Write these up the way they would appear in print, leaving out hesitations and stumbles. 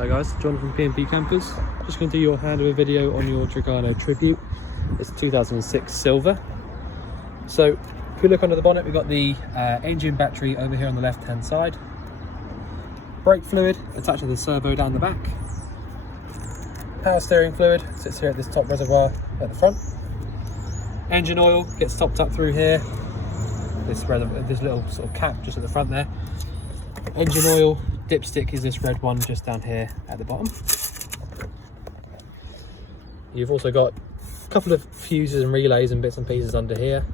Hi guys, John from P&P Campers. Just going to do your handover video on your Trigano Tribute. It's 2006 silver. So if we look under the bonnet, we've got the engine battery over here on the left hand side, brake fluid attached to the servo down the back, power steering fluid sits here at this top reservoir at the front, engine oil gets topped up through here, this little sort of cap just at the front there. Engine oil dipstick is this red one just down here at the bottom. You've also got a couple of fuses and relays and bits and pieces under here.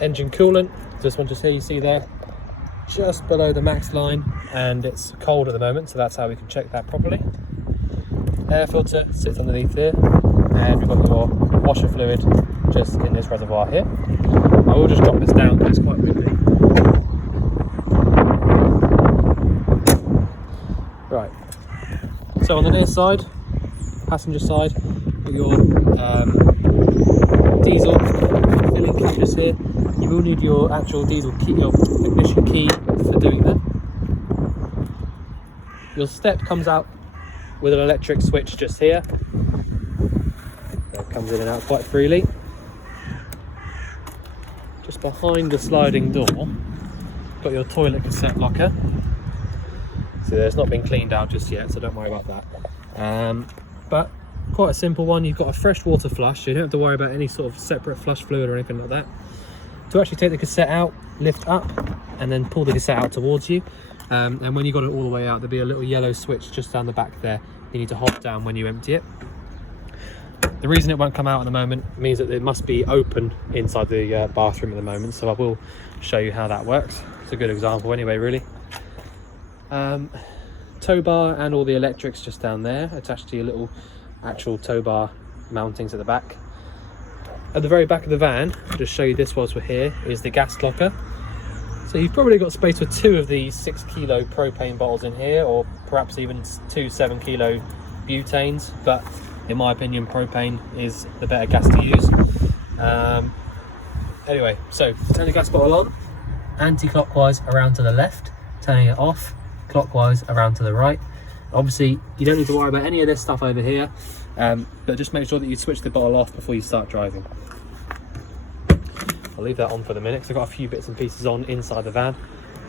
Engine coolant, this one just here you see there, just below the max line, and it's cold at the moment, so that's how we can check that properly. Air filter sits underneath here, and we've got your washer fluid just in this reservoir here. I will just drop this down because it's quite windy. Right, so on the near side, passenger side, with your diesel filling key just here, you will need your actual diesel key, your ignition key for doing that. Your step comes out with an electric switch just here. That comes in and out quite freely. Just behind the sliding door, got your toilet cassette locker. So it's not been cleaned out just yet, so don't worry about that. But quite a simple one. You've got a freshwater flush, so you don't have to worry about any sort of separate flush fluid or anything like that. To actually take the cassette out, lift up, and then pull the cassette out towards you. And when you got it all the way out, there'll be a little yellow switch just down the back there. You need to hold down when you empty it. The reason it won't come out at the moment means that it must be open inside the bathroom at the moment, so I will show you how that works. It's a good example anyway, really. Tow bar and all the electrics just down there attached to your little actual tow bar mountings at the back. At the very back of the van, I'll just show you this whilst we're here, is the gas locker. So you've probably got space for 2 of these 6 kilo propane bottles in here, or perhaps even 2 7 kilo butanes, but in my opinion propane is the better gas to use. Anyway, so turn the gas bottle on, anti-clockwise around to the left, turning it off clockwise around to the right. Obviously you don't need to worry about any of this stuff over here, but just make sure that you switch the bottle off before you start driving. I'll leave that on for the minute because I've got a few bits and pieces on inside the van,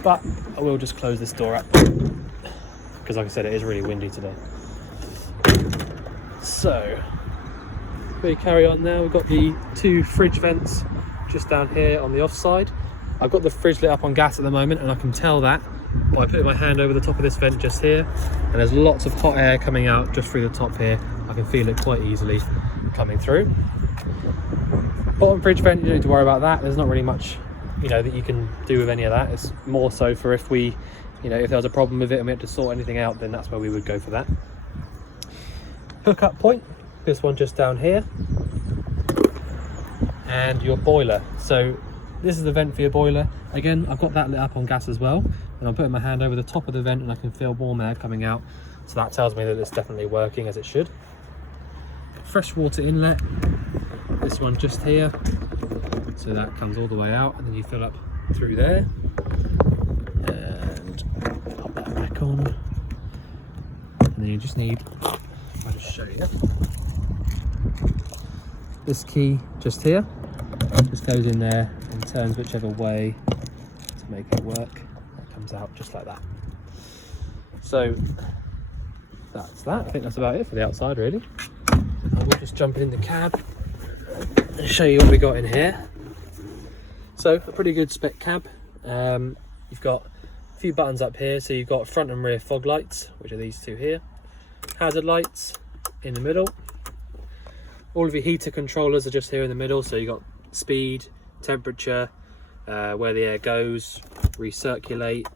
but I will just close this door up because, like I said, it is really windy today. So we carry on now. We've got the 2 fridge vents just down here on the off side. I've got the fridge lit up on gas at the moment, and I can tell that by putting my hand over the top of this vent just here, and there's lots of hot air coming out just through the top here. I can feel it quite easily coming through. Bottom fridge vent, you don't need to worry about that. There's not really much, that you can do with any of that. It's more so for if we, if there was a problem with it and we had to sort anything out, then that's where we would go for that. Hookup point, this one just down here, and your boiler. So this is the vent for your boiler. Again, I've got that lit up on gas as well, and I'm putting my hand over the top of the vent and I can feel warm air coming out, so that tells me that it's definitely working as it should. Freshwater inlet, this one just here, so that comes all the way out, and then you fill up through there, and pop that back on, and then you just need, I'll just show you, this key just here, just goes in there and turns whichever way to make it work. It comes out just like that. So that's that. I think that's about it for the outside, really. I will just jump in the cab and show you what we got in here. So a pretty good spec cab. You've got a few buttons up here, so you've got front and rear fog lights, which are these 2 here, hazard lights in the middle. All of your heater controllers are just here in the middle, so you've got speed, temperature, where the air goes, recirculate,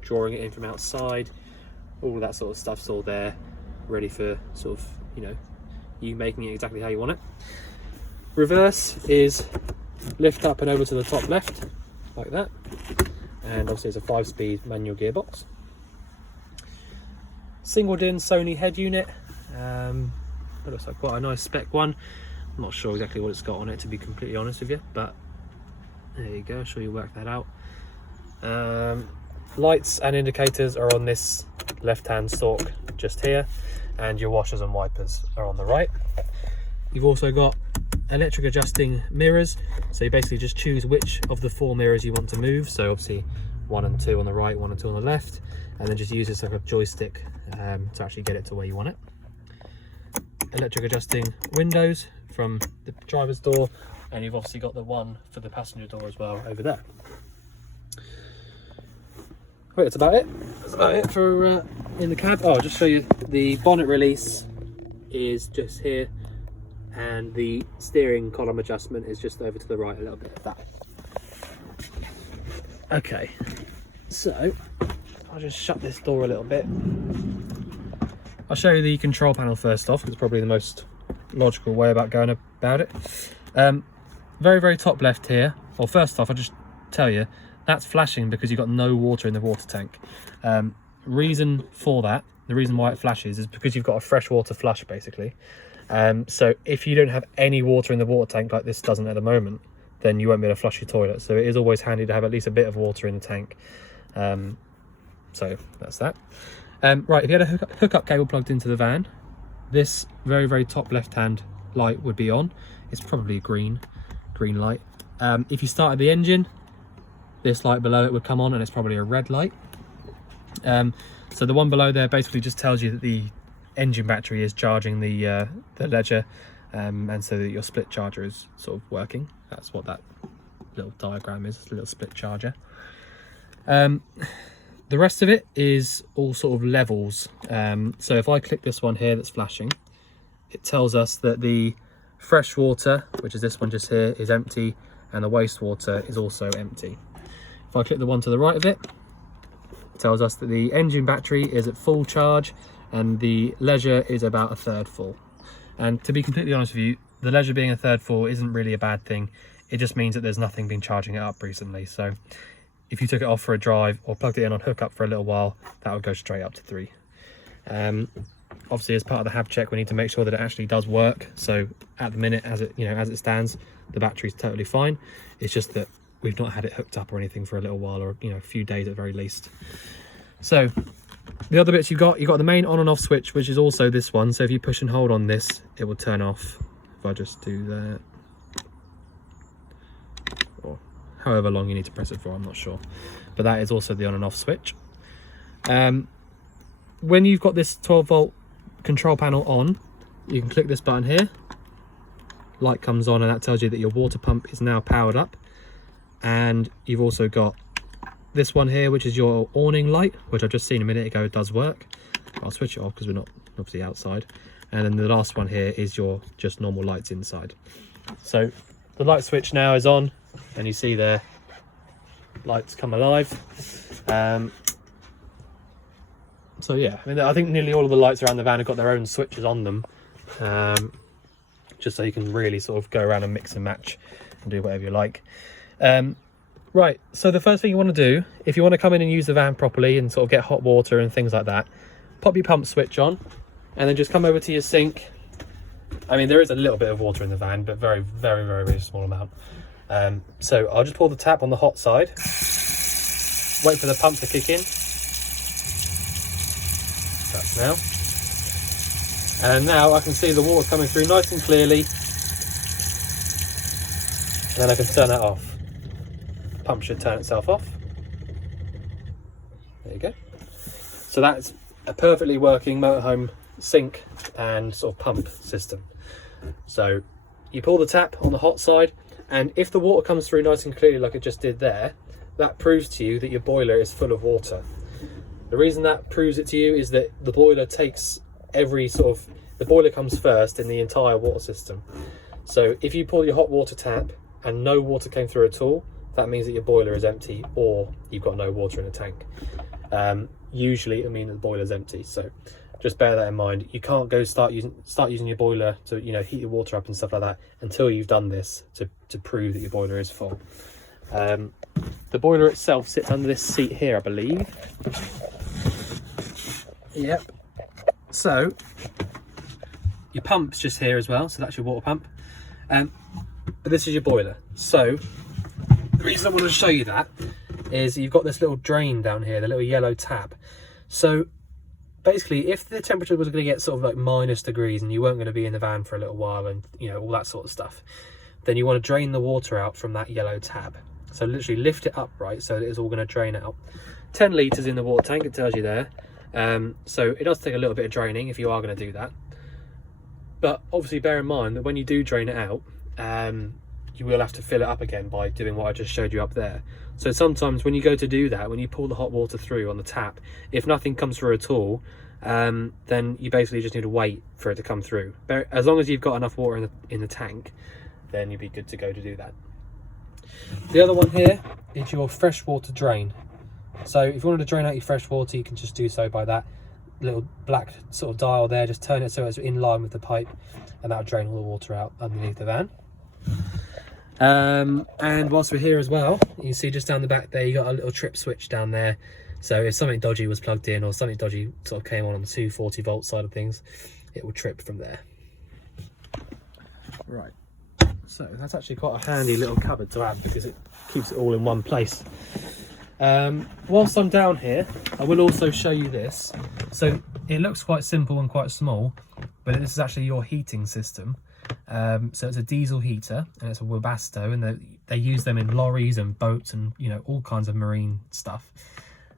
drawing it in from outside, all of that sort of stuff's all there, ready for sort of, you making it exactly how you want it. Reverse is lift up and over to the top left, like that, and obviously it's a 5-speed manual gearbox. Singled in Sony head unit, it looks like quite a nice spec one. I'm not sure exactly what it's got on it, to be completely honest with you, but there you go, I'm sure you work that out. Lights and indicators are on this left-hand stalk just here, and your washers and wipers are on the right. You've also got electric adjusting mirrors, so you basically just choose which of the 4 mirrors you want to move. So obviously 1 and 2 on the right, 1 and 2 on the left, and then just use this like a joystick to actually get it to where you want it. Electric adjusting windows from the driver's door, and you've obviously got the one for the passenger door as well over there. Right, that's about it. That's about it for in the cab. Oh, I'll just show you the bonnet release is just here, and the steering column adjustment is just over to the right a little bit of that. Okay, so I'll just shut this door a little bit. I'll show you the control panel first off. It's probably the most logical way about going about it. Very, very top left here. Well, first off, I'll just tell you, that's flashing because you've got no water in the water tank. Reason for that, the reason why it flashes is because you've got a freshwater flush, basically. So if you don't have any water in the water tank, like this doesn't at the moment, then you won't be able to flush your toilet. So it is always handy to have at least a bit of water in the tank. So that's that. Right, if you had a hookup cable plugged into the van, this very, very top left-hand light would be on. It's probably a green light. If you started the engine, this light below it would come on, and it's probably a red light. So the one below there basically just tells you that the engine battery is charging the ledger, and so that your split charger is sort of working. That's what that little diagram is, a little split charger. The rest of it is all sort of levels. So if I click this one here that's flashing, it tells us that the fresh water, which is this one just here, is empty, and the wastewater is also empty. If I click the one to the right of it, it tells us that the engine battery is at full charge and the leisure is about 1/3 full. And to be completely honest with you, the leisure being 1/3 full isn't really a bad thing. It just means that there's nothing been charging it up recently. So if you took it off for a drive or plugged it in on hookup for a little while, that would go straight up to 3. Obviously, as part of the hab check, we need to make sure that it actually does work. So at the minute, as it stands, the battery's totally fine. It's just that we've not had it hooked up or anything for a little while, or a few days at the very least. So the other bits you've got the main on and off switch, which is also this one. So if you push and hold on this, it will turn off. If I just do that, or however long you need to press it for, I'm not sure, but that is also the on and off switch. When you've got this 12-volt control panel on, you can click this button here, light comes on, and that tells you that your water pump is now powered up. And you've also got this one here, which is your awning light, which I've just seen a minute ago. It does work. I'll switch it off because we're not obviously outside. And then the last one here is your just normal lights inside. So the light switch now is on, and you see there lights come alive. So yeah, I think nearly all of the lights around the van have got their own switches on them, just so you can really sort of go around and mix and match and do whatever you like. Right, so the first thing you want to do, if you want to come in and use the van properly and sort of get hot water and things like that, pop your pump switch on, and then just come over to your sink. There is a little bit of water in the van, but very, very, very, very small amount. So I'll just pull the tap on the hot side, wait for the pump to kick in. That's now. And now I can see the water coming through nice and clearly. And then I can turn that off. The pump should turn itself off. There you go. So that's a perfectly working motorhome sink and sort of pump system. So you pull the tap on the hot side, and if the water comes through nice and clearly like it just did there, that proves to you that your boiler is full of water. The reason that proves it to you is that the boiler takes the boiler comes first in the entire water system. So if you pull your hot water tap and no water came through at all, that means that your boiler is empty, or you've got no water in the tank. Usually it means the boiler's empty, so just bear that in mind. You can't go start using your boiler to heat your water up and stuff like that until you've done this to prove that your boiler is full. The boiler itself sits under this seat here, I believe. Yep. So your pump's just here as well, so that's your water pump. But this is your boiler. So the reason I want to show you that is you've got this little drain down here, the little yellow tab. So basically, if the temperature was going to get sort of like -degrees and you weren't going to be in the van for a little while and, you know, all that sort of stuff, then you want to drain the water out from that yellow tab. So literally lift it up, right, so that it's all going to drain out. 10 litres in the water tank, it tells you there. So it does take a little bit of draining if you are going to do that. But obviously bear in mind that when you do drain it out, you will have to fill it up again by doing what I just showed you up there. So sometimes when you go to do that, when you pull the hot water through on the tap, if nothing comes through at all, then you basically just need to wait for it to come through. As long as you've got enough water in the tank, then you'll be good to go to do that. The other one here is your freshwater drain. So if you wanted to drain out your fresh water, you can just do so by that little black sort of dial there. Just turn it so it's in line with the pipe, and that'll drain all the water out underneath the van. And whilst we're here as well, you can see just down the back there, you got a little trip switch down there. So if something dodgy was plugged in or something dodgy sort of came on the 240 volt side of things, it will trip from there. Right. So that's actually quite a handy little cupboard to have because it keeps it all in one place. Whilst I'm down here, I will also show you this. So it looks quite simple and quite small, but this is actually your heating system. So it's a diesel heater and it's a Webasto, and they use them in lorries and boats and, you know, all kinds of marine stuff.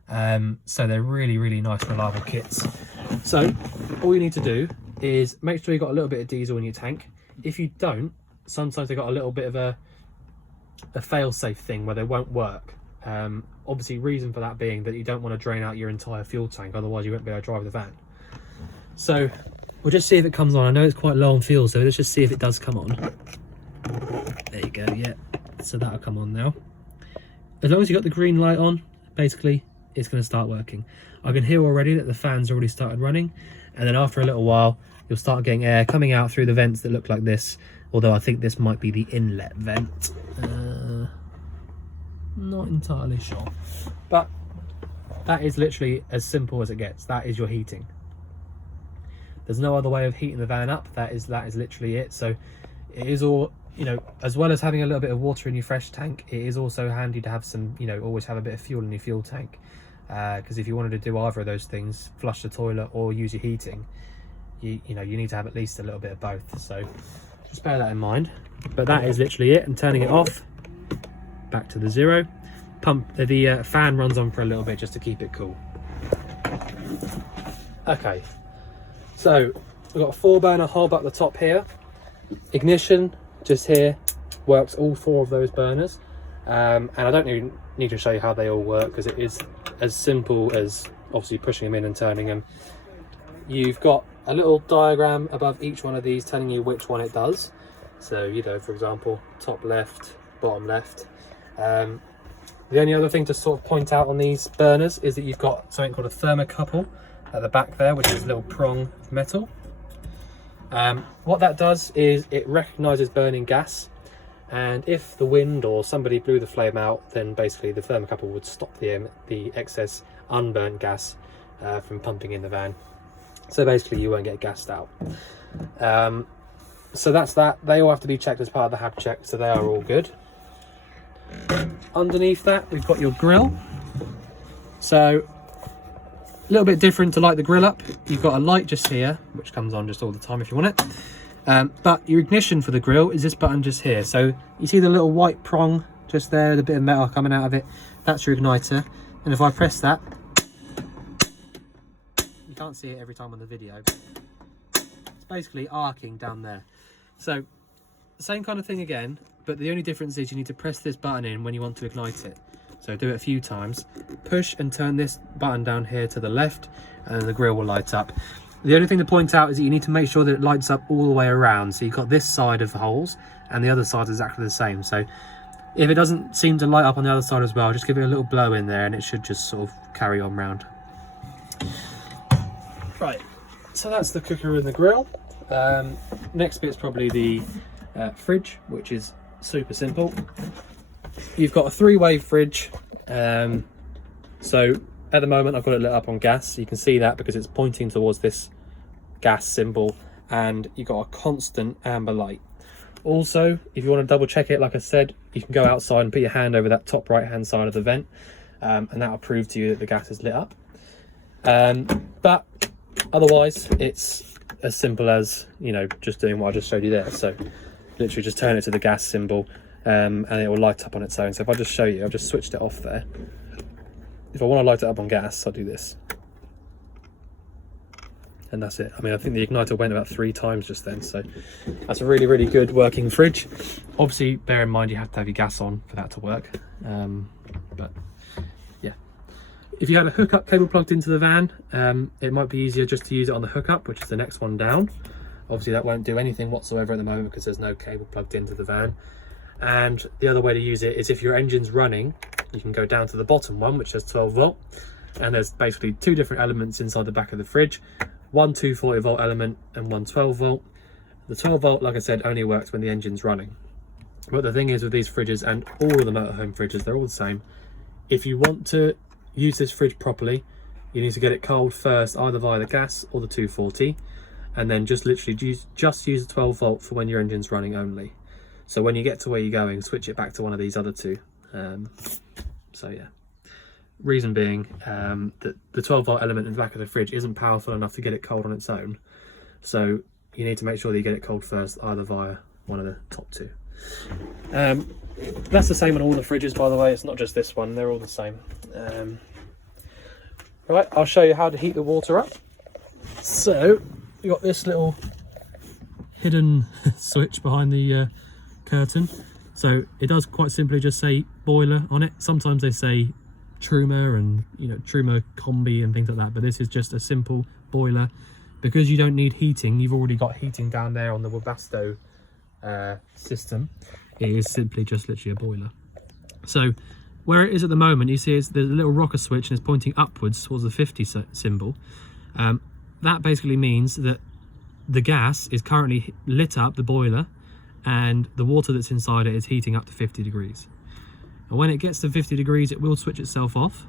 So they're really, really nice, reliable kits. So all you need to do is make sure you've got a little bit of diesel in your tank. If you don't, sometimes they've got a little bit of a fail-safe thing where they won't work. Obviously, reason for that being that you don't want to drain out your entire fuel tank, otherwise you won't be able to drive the van. So we'll just see if it comes on. I know it's quite low on fuel, so let's just see if it does come on. There you go, yeah. So that'll come on now. As long as you've got the green light on, basically, it's going to start working. I can hear already that the fans already started running, and then after a little while, you'll start getting air coming out through the vents that look like this, although I think this might be the inlet vent. Not entirely sure, but that is literally as simple as it gets. That is your heating. There's no other way of heating the van up. That is literally it. So it is all, you know, as well as having a little bit of water in your fresh tank, it is also handy to have some, you know, always have a bit of fuel in your fuel tank, because if you wanted to do either of those things, flush the toilet or use your heating, you know, you need to have at least a little bit of both. So just bear that in mind. But that is literally it. And turning it off, back to the 0. Pump, the fan runs on for a little bit just to keep it cool. Okay, so we've got a 4-burner hob up the top here. Ignition just here, works all 4 of those burners, and I don't even need to show you how they all work because it is as simple as obviously pushing them in and turning them. You've got a little diagram above each one of these telling you which one it does. So, you know, for example, top left, bottom left. The only other thing to sort of point out on these burners is that you've got something called a thermocouple at the back there, which is a little prong of metal. What that does is it recognises burning gas, and if the wind or somebody blew the flame out, then basically the thermocouple would stop the excess unburnt gas from pumping in the van. So basically you won't get gassed out. So that's that. They all have to be checked as part of the HAB check, so they are all good. Underneath that we've got your grill. So a little bit different to light the grill up. You've got a light just here, which comes on just all the time if you want it. But your ignition for the grill is this button just here. So you see the little white prong just there, the bit of metal coming out of it. That's your igniter. And if I press that, you can't see it every time on the video, but it's basically arcing down there. So same kind of thing again, but the only difference is you need to press this button in when you want to ignite it. So do it a few times, push and turn this button down here to the left, and then the grill will light up. The only thing to point out is that you need to make sure that it lights up all the way around. So you've got this side of the holes and the other side is exactly the same. So if it doesn't seem to light up on the other side as well, just give it a little blow in there and it should just sort of carry on round. Right, so that's the cooker and the grill. Next bit's probably the fridge, which is super simple. You've got a 3-way fridge. So at the moment I've got it lit up on gas. You can see that because it's pointing towards this gas symbol, and you've got a constant amber light. Also, if you want to double check it, like I said, you can go outside and put your hand over that top right hand side of the vent, and that'll prove to you that the gas is lit up. But Otherwise, it's as simple as, you know, just doing what I just showed you there. So literally just turn it to the gas symbol, and it will light up on its own. So if I just show you, I've just switched it off there. If I want to light it up on gas, I'll do this. And that's it. I mean, I think the igniter went about 3 times just then, so that's a really, really good working fridge. Obviously, bear in mind you have to have your gas on for that to work. But yeah, if you had a hookup cable plugged into the van, it might be easier just to use it on the hookup, which is the next one down. Obviously, that won't do anything whatsoever at the moment because there's no cable plugged into the van. And the other way to use it is if your engine's running, you can go down to the bottom one, which says 12 volt. And there's basically 2 different elements inside the back of the fridge. One 240 volt element and one 12 volt. The 12 volt, like I said, only works when the engine's running. But the thing is with these fridges, and all of the motorhome fridges, they're all the same. If you want to use this fridge properly, you need to get it cold first, either via the gas or the 240, and then just literally use the 12 volt for when your engine's running only. So when you get to where you're going, switch it back to one of these other 2. So yeah. Reason being that the 12 volt element in the back of the fridge isn't powerful enough to get it cold on its own. So you need to make sure that you get it cold first, either via one of the top 2. That's the same on all the fridges, by the way. It's not just this one, they're all the same. Right, I'll show you how to heat the water up. So you got this little hidden switch behind the curtain. So it does quite simply just say boiler on it. Sometimes they say Truma and, you know, Truma combi and things like that, but this is just a simple boiler. Because you don't need heating, you've already got heating down there on the Webasto system. It is simply just literally a boiler. So where it is at the moment, you see there's a little rocker switch and it's pointing upwards towards the 50 symbol. That basically means that the gas is currently lit up, the boiler, and the water that's inside it is heating up to 50 degrees. And when it gets to 50 degrees, it will switch itself off.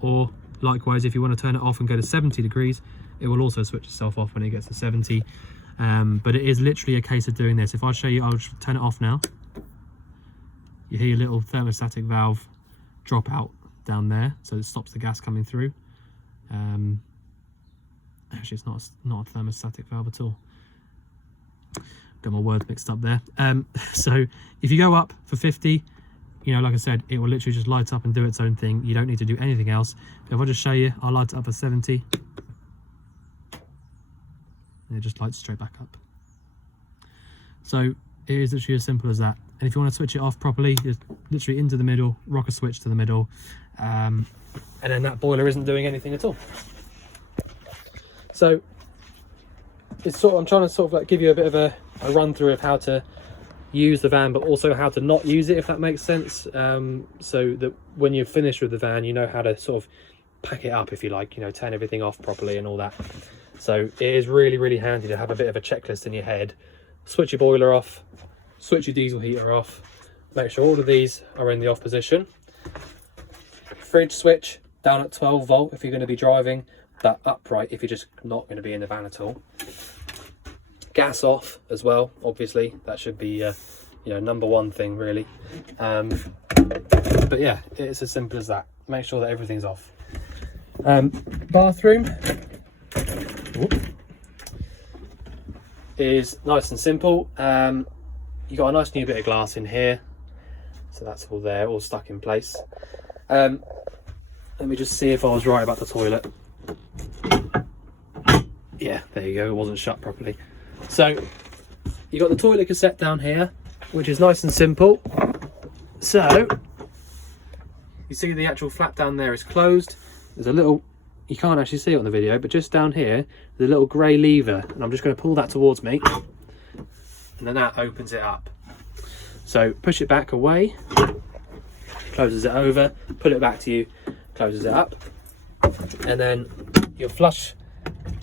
Or likewise, if you want to turn it off and go to 70 degrees, it will also switch itself off when it gets to 70. But it is literally a case of doing this. If I show you, I'll just turn it off now. You hear your little thermostatic valve drop out down there, so it stops the gas coming through. Actually, it's not a thermostatic valve at all. Got my words mixed up there. So if you go up for 50, you know, like I said, it will literally just light up and do its own thing. You don't need to do anything else. But if I just show you, I'll light it up at 70. And it just lights straight back up. So it is literally as simple as that. And if you want to switch it off properly, just literally into the middle, rocker switch to the middle. And then that boiler isn't doing anything at all. So it's I'm trying to sort of like give you a bit of a run through of how to use the van, but also how to not use it, if that makes sense, so that when you're finished with the van, you know how to sort of pack it up, if you like, you know, turn everything off properly and all that. So it is really, really handy to have a bit of a checklist in your head. Switch your boiler off, switch your diesel heater off, make sure all of these are in the off position. Fridge switch down at 12 volt if you're going to be driving, but upright if you're just not going to be in the van at all. Gas off as well, obviously. That should be you know, #1 thing really. But yeah, it's as simple as that. Make sure that everything's off. Bathroom is nice and simple. You got a nice new bit of glass in here, so that's all there, all stuck in place. Let me just see if I was right about the toilet. Yeah, there you go, it wasn't shut properly. So you got the toilet cassette down here, which is nice and simple. So you see the actual flap down there is closed. There's a little, you can't actually see it on the video, but just down here there's a little grey lever, and I'm just going to pull that towards me, and then that opens it up. So push it back away, closes it over, pull it back to you, closes it up, and then your flush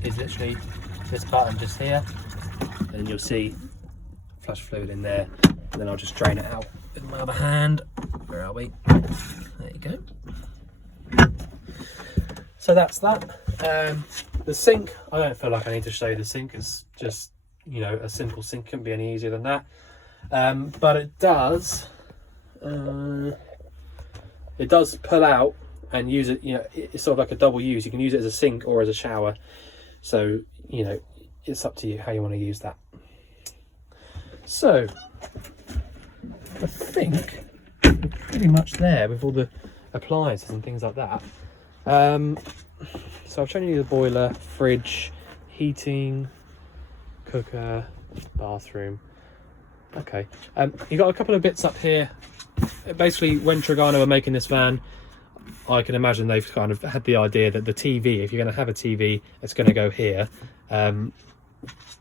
is literally this button just here, and you'll see flush fluid in there, and then I'll just drain it out with my other hand. Where are we? There you go. So that's that. The sink, I don't feel like I need to show you the sink. It's just, you know, a simple sink, couldn't be any easier than that. But it does pull out and use it, you know, it's sort of like a double use. You can use it as a sink or as a shower. So, you know, it's up to you how you want to use that. So, I think we're pretty much there with all the appliances and things like that. So I've shown you the boiler, fridge, heating, cooker, bathroom. Okay, you got a couple of bits up here. Basically, when Trigano were making this van, I can imagine they've kind of had the idea that the TV, if you're going to have a TV, it's going to go here. The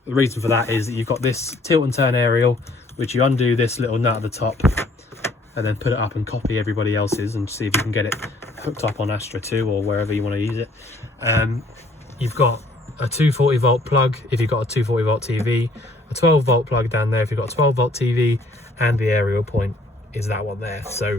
reason for that is that you've got this tilt and turn aerial, which you undo this little nut at the top and then put it up and copy everybody else's and see if you can get it hooked up on Astra 2 or wherever you want to use it. You've got a 240 volt plug if you've got a 240 volt TV, a 12 volt plug down there if you've got a 12 volt TV, and the aerial point is that one there. So,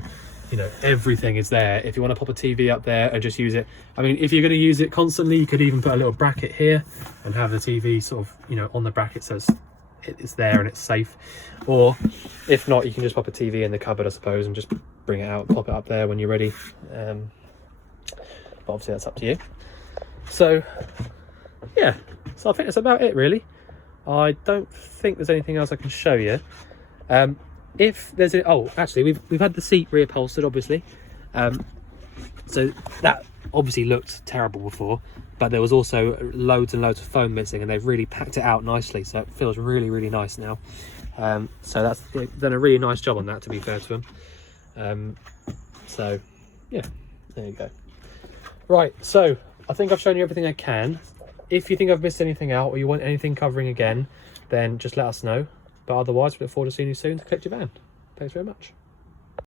you know, everything is there. If you want to pop a TV up there and just use it, I mean, if you're going to use it constantly, you could even put a little bracket here and have the TV sort of, you know, on the bracket so it's there and it's safe. Or if not, you can just pop a TV in the cupboard, I suppose, and just bring it out, pop it up there when you're ready. But obviously that's up to you. So yeah, so I think that's about it really. I don't think there's anything else I can show you. If there's a, oh, actually we've had the seat reupholstered, obviously. So that obviously looked terrible before, but there was also loads and loads of foam missing, and they've really packed it out nicely, so it feels really, really nice now. So they've done a really nice job on that, to be fair to them. So yeah, there you go. Right, so I think I've shown you everything I can. If you think I've missed anything out or you want anything covering again, then just let us know. But otherwise, we look forward to seeing you soon to collect your van. Thanks very much.